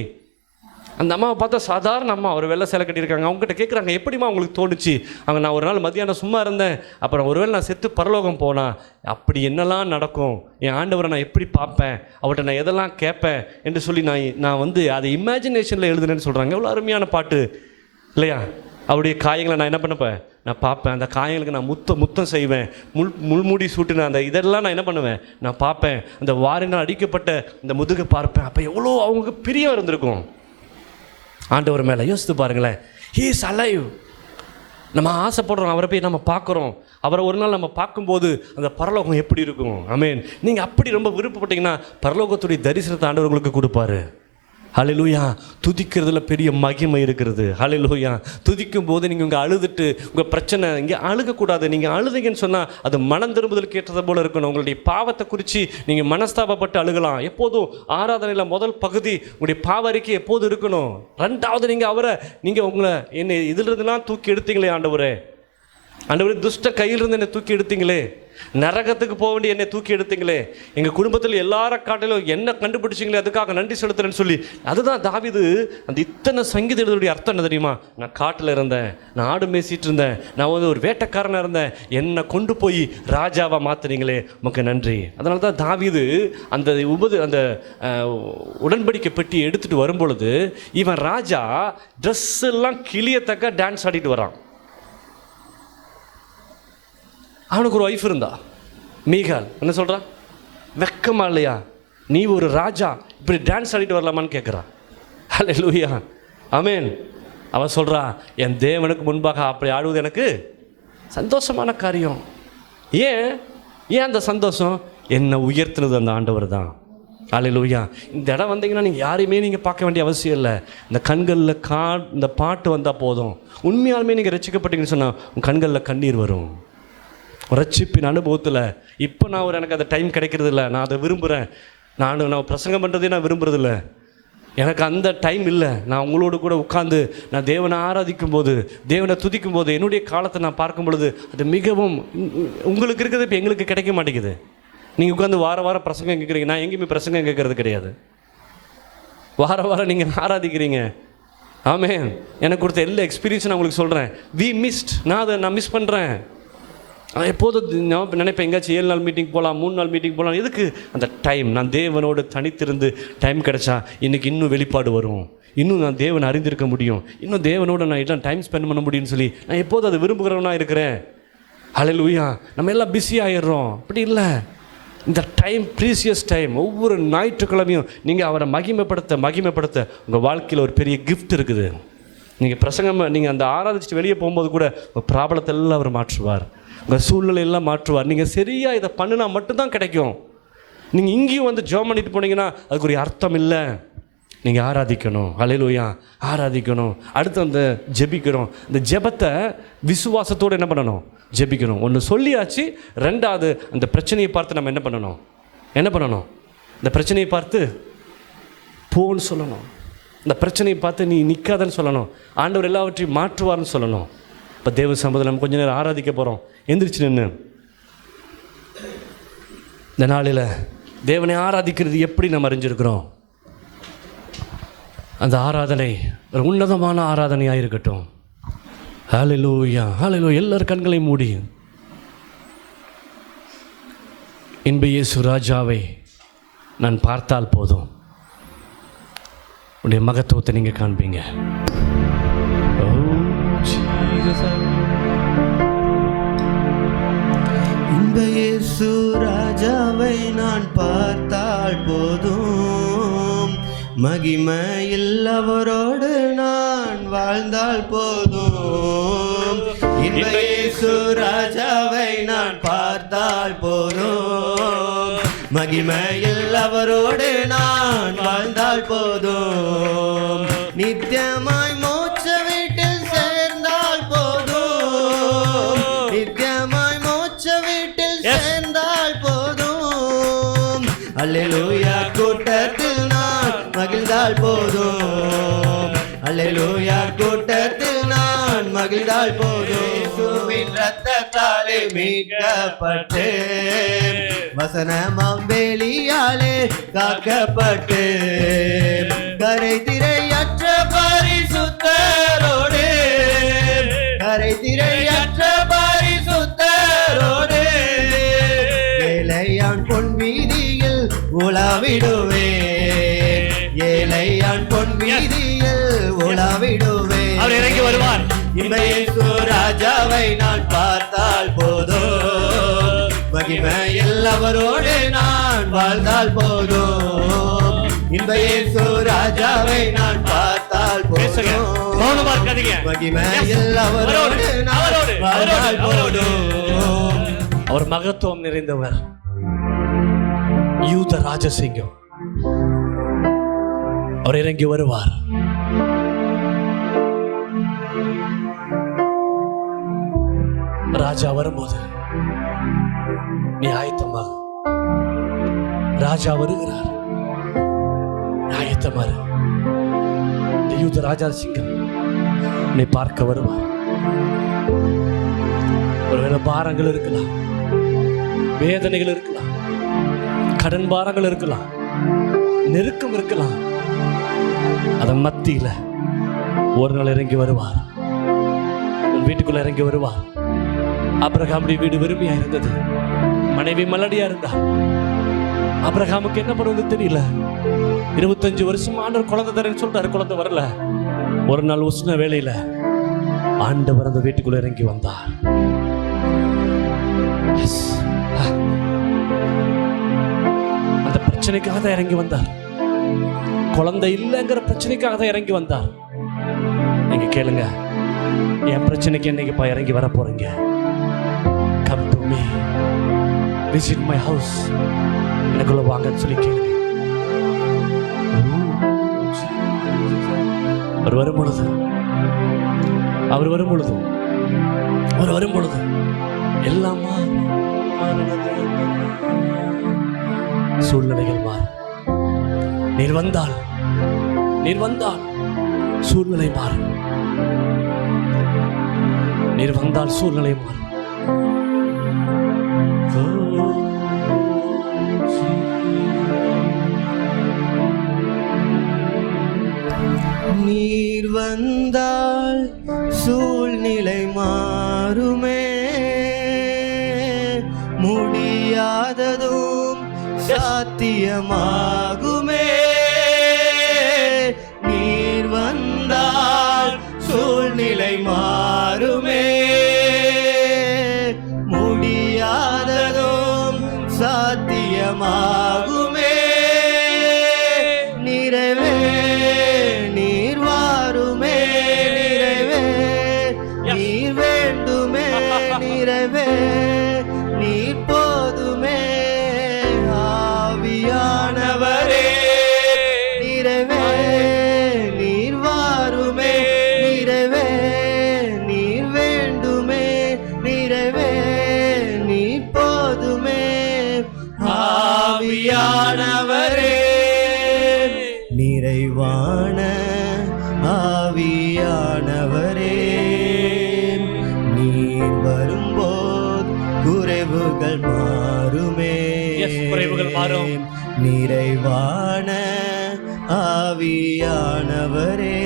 அந்த அம்மாவை பார்த்தா சாதாரண அம்மா, ஒரு வெள்ளை சேலை கட்டியிருக்காங்க. அவங்ககிட்ட கேட்குறாங்க, எப்படிமா உங்களுக்கு தோணுச்சு? அவங்க நான் ஒரு நாள் மத்தியானம் சும்மா இருந்தேன், அப்புறம் ஒருவேளை நான் செத்து பரலோகம் போனா அப்படி என்னெல்லாம் நடக்கும், என் ஆண்டவரை நான் எப்படி பார்ப்பேன், அவர்கிட்ட நான் எதெல்லாம் கேட்பேன் என்று சொல்லி நான் வந்து அதை இமேஜினேஷனில் எழுதுனேன்னு சொல்கிறாங்க. எவ்வளோ அருமையான பாட்டு இல்லையா? அவருடைய காயங்களை நான் என்ன பண்ணப்பேன், நான் பார்ப்பேன். அந்த காயங்களுக்கு நான் முத்தம் செய்வேன், முள்மூடி சூட்டுன அந்த இதெல்லாம் நான் என்ன பண்ணுவேன், நான் பார்ப்பேன். அந்த வாரினால் அடிக்கப்பட்ட இந்த முதுகை பார்ப்பேன். அப்போ எவ்வளோ அவங்களுக்கு பிரியம் இருந்திருக்கும் ஆண்டவர் மேலே. யோசித்து பாருங்களேன். He is alive. நம்ம ஆசைப்படுறோம், அவரை போய் நம்ம பார்க்குறோம், அவரை ஒரு நாள் நம்ம பார்க்கும்போது அந்த பரலோகம் எப்படி இருக்கும். ஆமென். நீங்கள் அப்படி ரொம்ப விருப்பப்பட்டீங்கன்னா பரலோகத்துடைய தரிசனத்தை ஆண்டவர் உங்களுக்கு கொடுப்பாரு. ஹல்லேலூயா. துதிக்கிறதுல பெரிய மகிமை இருக்கிறது. ஹல்லேலூயா. துதிக்கும் போது நீங்கள் உங்கள் அழுதுட்டு உங்கள் பிரச்சனை இங்கே அழுகக்கூடாது. நீங்கள் அழுதுங்கன்னு சொன்னால் அது மனம் திரும்புதலுக்கு ஏற்றது போல் இருக்கணும். உங்களுடைய பாவத்தை குறித்து நீங்கள் மனஸ்தாபப்பட்டு அழுகலாம். எப்போதும் ஆராதனையில் முதல் பகுதி உங்களுடைய பாவ அறிக்கை எப்போதும் இருக்கணும். ரெண்டாவது நீங்கள் உங்களை என்னை இதிலிருந்துலாம் தூக்கி எடுத்தீங்களே ஆண்டவரே, ஆண்டவரே துஷ்ட கையிலிருந்து என்னை தூக்கி எடுத்தீங்களே, நரகத்துக்கு போக வேண்டிய என்னை தூக்கி எடுத்தீங்களே, எங்கள் குடும்பத்தில் எல்லார காட்டிலும் என்ன கண்டுபிடிச்சிங்களே, அதுக்காக நன்றி செலுத்துறேன்னு சொல்லி. அதுதான் தாவீது அந்த இத்தனை சங்கீத எழுதுடைய அர்த்தம் என்ன தெரியுமா? நான் காட்டில் இருந்தேன், நான் ஆடு மேய்ச்சிட்டு இருந்தேன், நான் வந்து ஒரு வேட்டைக்காரனாக இருந்தேன், என்னை கொண்டு போய் ராஜாவாக மாற்றுறீங்களே, உமக்கு நன்றி. அதனால தான் தாவீது அந்த உடன்படிக்கை பெட்டி எடுத்துகிட்டு வரும்பொழுது இவன் ராஜா ட்ரெஸ் எல்லாம் கிளியத்தக்க டான்ஸ் ஆடிட்டு வரான். அவனுக்கு ஒரு ஒய்ஃப் இருந்தா, மீகால். என்ன சொல்கிறா? வெக்கமா இல்லையா? நீ ஒரு ராஜா இப்படி டான்ஸ் ஆடிட்டு வரலாமான்னு கேட்குறா. ஹல்லேலூயா. ஆமென். அவன் சொல்கிறா, என் தேவனுக்கு முன்பாக அப்படி ஆடுவது எனக்கு சந்தோஷமான காரியம். ஏன் அந்த சந்தோஷம்? என்னை உயர்த்தினது அந்த ஆண்டவர் தான். ஹல்லேலூயா. இந்த இடம் வந்தீங்கன்னா நீங்கள் யாரையுமே நீங்கள் பார்க்க வேண்டிய அவசியம் இல்லை. இந்த கண்களில் இந்த பாட்டு வந்தால் போதும். உண்மையாலுமே நீங்கள் ரட்சிக்கப்பட்டீங்கன்னு சொன்னால் உங்கள் கண்களில் கண்ணீர் வரும். ரட்சிப்பின் அனுபவத்தில் இப்போ நான் எனக்கு அந்த டைம் கிடைக்கிறது இல்லை. நான் அதை விரும்புகிறேன். நான் பிரசங்கம் பண்ணுறதே நான் விரும்புகிறதில்ல. எனக்கு அந்த டைம் இல்லை. நான் உங்களோடு கூட உட்காந்து நான் தேவனை ஆராதிக்கும் போது, தேவனை துதிக்கும் போது என்னுடைய காலத்தை நான் பார்க்கும் பொழுது அது மிகவும் உங்களுக்கு இருக்கிறது இப்போ எங்களுக்கு கிடைக்க மாட்டேங்குது. நீங்கள் உட்காந்து வாரம் பிரசங்கம் கேட்குறீங்க, நான் எங்கேயுமே பிரசங்கம் கேட்குறது கிடையாது. வாரம் நீங்கள் ஆராதிக்கிறீங்க. ஆமென். எனக்கு கொடுத்த எல்லா எக்ஸ்பீரியன்ஸும் நான் உங்களுக்கு சொல்கிறேன். நான் மிஸ் பண்ணுறேன். எப்போதும் நினைப்பேன், எங்கேயாச்சும் 7 நாள் மீட்டிங் போகலாம், 3 நாள் மீட்டிங் போகலாம். எதுக்கு அந்த டைம்? நான் தேவனோடு தனித்திருந்து டைம் கிடைச்சா இன்றைக்கி இன்னும் வெளிப்பாடு வரும், இன்னும் நான் தேவனை அறிந்திருக்க முடியும், இன்னும் தேவனோடு நான் எல்லாம் டைம் ஸ்பெண்ட் பண்ண முடியும்னு சொல்லி நான் எப்போதும் அதை விரும்புகிறவனா இருக்கிறேன். ஹல்லேலூயா. நம்ம எல்லாம் பிஸி ஆகிடுறோம். அப்படி இல்லை. இந்த டைம் ப்ரீசியஸ் டைம். ஒவ்வொரு ஞாயிற்றுக்கிழமையும் நீங்கள் அவரை மகிமைப்படுத்த உங்கள் வாழ்க்கையில் ஒரு பெரிய கிஃப்ட் இருக்குது. நீங்கள் பிரசங்கம் நீங்கள் அந்த ஆராதிச்சுட்டு வெளியே போகும்போது கூட உங்கள் ப்ராப்ளத்தை எல்லாம் அவர் மாற்றுவார், உங்கள் சூழ்நிலையெல்லாம் மாற்றுவார். நீங்கள் சரியாக இதை பண்ணினா மட்டும்தான் கிடைக்கும். நீங்கள் இங்கேயும் வந்து ஜெபம் பண்ணிட்டு போனீங்கன்னா அதுக்கு ஒரு அர்த்தம் இல்லை. நீங்கள் ஆராதிக்கணும். ஹல்லேலூயா. ஆராதிக்கணும். அடுத்து அந்த ஜெபிக்கிறோம். இந்த ஜெபத்தை விசுவாசத்தோடு என்ன பண்ணணும்? ஜெபிக்கணும். ஒன்று சொல்லியாச்சு. ரெண்டாவது அந்த பிரச்சனையை பார்த்து நம்ம என்ன பண்ணணும்? இந்த பிரச்சனையை பார்த்து போன்னு சொல்லணும். இந்த பிரச்சனையை பார்த்து நீ நிற்காதன்னு சொல்லணும். ஆண்டவர் எல்லாவற்றையும் மாற்றுவார்னு சொல்லணும். இப்போ தேவ சம்பந்தம் நம்ம கொஞ்ச நேரம் ஆராதிக்க போகிறோம். எந்திரிச்சு நின்று இந்த நாளில் தேவனை ஆராதிக்கிறது எப்படி நம்ம அறிஞ்சிருக்கிறோம்? அந்த ஆராதனை ஒரு உன்னதமான ஆராதனையாக இருக்கட்டும். ஹல்லேலூயா, ஹல்லேலூயா. எல்லார் கண்களையும் மூடி இன்ப இயேசு ராஜாவை நான் பார்த்தால் போதும், உடைய மகத்துவத்தை நீங்கள் காண்பீங்க. இன்ப இயேசு ராஜாவை நான் பார்த்தால் போதும், மகிமையில் அவரோடு நான் வாழ்ந்தால் போதும். இன்ப இயேசு ராஜாவை நான் பார்த்தால் போதும், மகிமையில் அவரோடு நான் வாழ்ந்தால் போதும். நித்தியமாய் மோட்ச வீட்டில் சேர்ந்தால் போதும், நித்தியமாய் மோட்ச வீட்டில் சேர்ந்தால் போதும். அல்லேலூயா கூட்டத்தில் நான் மகிழ்ந்தால் போதும், அல்லேலூயா கூட்டத்தில் நான் மகிழ்ந்தால் போதும். இயேசுவின் இரத்தத்தாலே மீட்கப்பட்டு, வசனமாம் வேலியாலே காக்கப்பட்டு, கரை திரையற்ற பரிசுத்தரோடு, கரை திரையற்ற பரிசுத்தரோடு, ஏழையான் பொன் வீதியில் உலாவிடுவேன், ஏழையான் பொன் வீதியில் உலாவிடுவேன். அவர் இறங்கி வருவார். இன்ப இயேசு ராஜாவை நான் பார்த்தால் போதும், மகிமையில் அவரோடு நான் வாழ்ந்தால் போதும். இன்ப இயேசு ராஜாவை நான் பார்த்தால் போதும், மகிமையில் அவரோடு நான் வாழ்ந்தால் போதும். அவர் மகத்துவம் நிறைந்தவர், யூத ராஜசிங்கம். அவர் இறங்கி வருவார். ராஜா வரும்போது நீ ஆயத்தமாக, ராஜா வருகிறார், ஆயத்தமாறு. இந்த யூத ராஜா சிங்கம் நீ பார்க்க வருவார். ஒருவேளை பாரங்கள் இருக்கலாம், வேதனைகள் இருக்கலாம், கடன் பாரங்கள் இருக்கலாம், நெருக்கம் இருக்கலாம். அதன் மத்தியில் ஒரு நாள் இறங்கி வருவார், உன் வீட்டுக்குள்ள இறங்கி வருவார். ஆபிரகாமுடைய வீடு வெறுமையா இருந்தது, மனைவி மலடியா இருந்தா. ஆபிரகாமுக்கு என்ன பண்ணுவது தெரியல. 25 வருஷம் ஆண்டவர் குழந்தை தரேன்னு சொல்றாரு, குழந்தை வரல. ஒரு நாள் உஷ்ண வேளையில ஆண்டவர் அந்த வீட்டுக்குள்ள இறங்கி வந்தார். அந்த பிரச்சனைக்காக தான் இறங்கி வந்தார், குழந்தை இல்லைங்கிற பிரச்சனைக்காக தான் இறங்கி வந்தார். நீங்க கேளுங்க, என் பிரச்சனைக்கு என்னைக்குப்பா இறங்கி வர போறீங்க? Come to me, visit my house. எனக்குள்ள வாங்கன்னு சொல்லி கேளுங்க. அவர் வரும் பொழுது, அவர் வரும் பொழுது, அவர் வரும் பொழுது எல்லாமா சூழ்நிலைகள் மாறும். நீர் வந்தால், நீர் வந்தால் சூழ்நிலை மாறும். நீர் வந்தால் சூழ்நிலை மாறும். நீர் வந்தால் சூழ்நிலை மாறுமே, முடியாததும் சாத்தியமாகுமே. நீர் வந்தால் சூழ்நிலை மாறுமே, முடியாததும் சாத்தியமாகுமே. நிறைவே நீர் வாருமே, நிறைவே நீர் வேண்டுமே, நிறைவே நீர் போதுமே. ஆவியானவரே நிறைவே நீர் வாருமே, நிறைவே நீர் வேண்டுமே, நிறைவே நீர் போதுமே. ஆவியானவரே, நிறைவான ஆவியானவரே, நீர் வரும்போது குறைவுகள் மாறுமே. Yes, குறைவுகள் மாறும். நிறைவான ஆவியானவரே,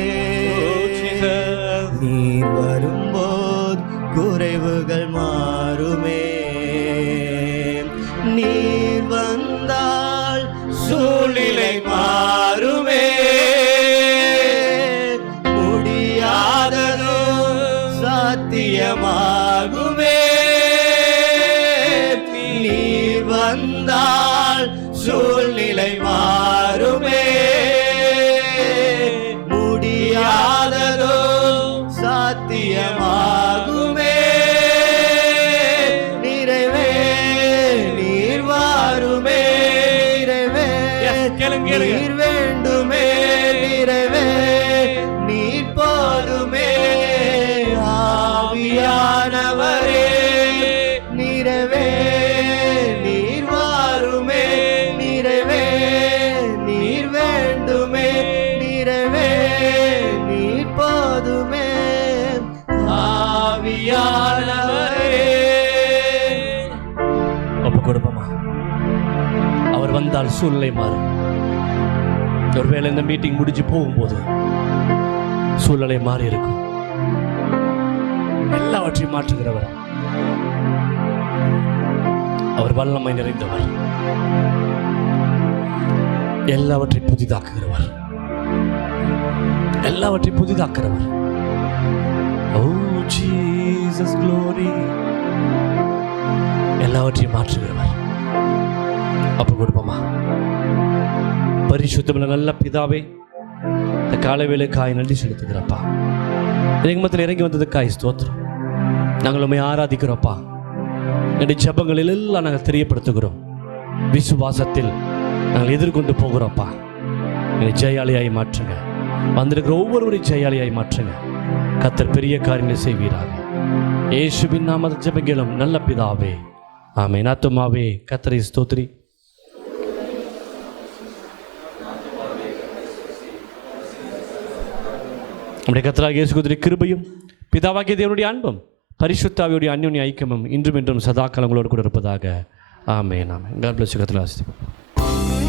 நீர் வரும்போது குறைவுகள் மாறுமே. நீர் வந்தால் சூழ்நிலை மாறுமே. முடியாததும் சாத்தியமாகுமே. நீர் வந்தால் சூழ்நிலை மாறுமே. முடியாததும் சாத்தியமாகுமே. நிறைவே நீர் வாருமே. நிறைவே நீர் வேண்டுமே. நிறைவே நீர் போதுமே. ஆவியானவரே, நிறைவே நீர் வாருமே. நிறைவே நீர் வேண்டுமே. நிறைவே நீர் போதுமே. ஆவியானவரே. ஒப்பு கொடுப்போமா? அவர் வந்தால் சூழ்நிலை மாறும். ஒருவேளை இந்த மீட்டிங் முடிஞ்சு போகும்போது சூழ்நிலை மாறி இருக்கும். எல்லாவற்றையும் மாற்றுகிறவர் அவர், வல்லமை நிறைந்தவர், எல்லாவற்றையும் புதிதாக்குகிறவர், எல்லாவற்றையும் புதிதாக்குகிறவர். ஓ ஜீசஸ் க்ளோரி. எல்லாவற்றையும் மாற்றுகிறவர். அப்ப கொடுப்போமா? பரிசுத்தமுள்ள நல்ல பிதாவே, இந்த காலை வேளைக்காய் நன்றி செலுத்துகிறப்பா. எங்கள் மத்தியில் இறங்கி வந்ததுக்காய் ஸ்தோத்திரம். நாங்கள் உண்மை ஆராதிக்கிறோப்பா. என்னுடைய ஜபங்களில் எல்லாம் நாங்கள் தெரியப்படுத்துகிறோம். விசுவாசத்தில் நாங்கள் எதிர்கொண்டு போகிறோம்ப்பா. என்னை ஜெயாளியாய் மாற்றுங்க. வந்திருக்கிற ஒவ்வொருவரையும் ஜெயாளியாய் மாற்றுங்க. கர்த்தர் பெரிய காரியங்களை செய்வீராக. இயேசுவின் நாமத்தில் ஜெபங்களும் நல்ல பிதாவே, ஆமென். ஆத்துமாவே கர்த்தரை ஸ்தோத்திரி. நம்முடைய கர்த்தராகிய இயேசு கிறிஸ்துவின் கிருபையும் பிதாவாகிய தேவனுடைய அன்பும் பரிசுத்த ஆவியுடைய அந்யோன்ய ஐக்கியமும் இன்றும் என்றும் சதா காலங்களோடு கூட இருப்பதாக. ஆமென். ஆமென். God bless you. கர்த்தர் ஆசீர்வதிப்பார்.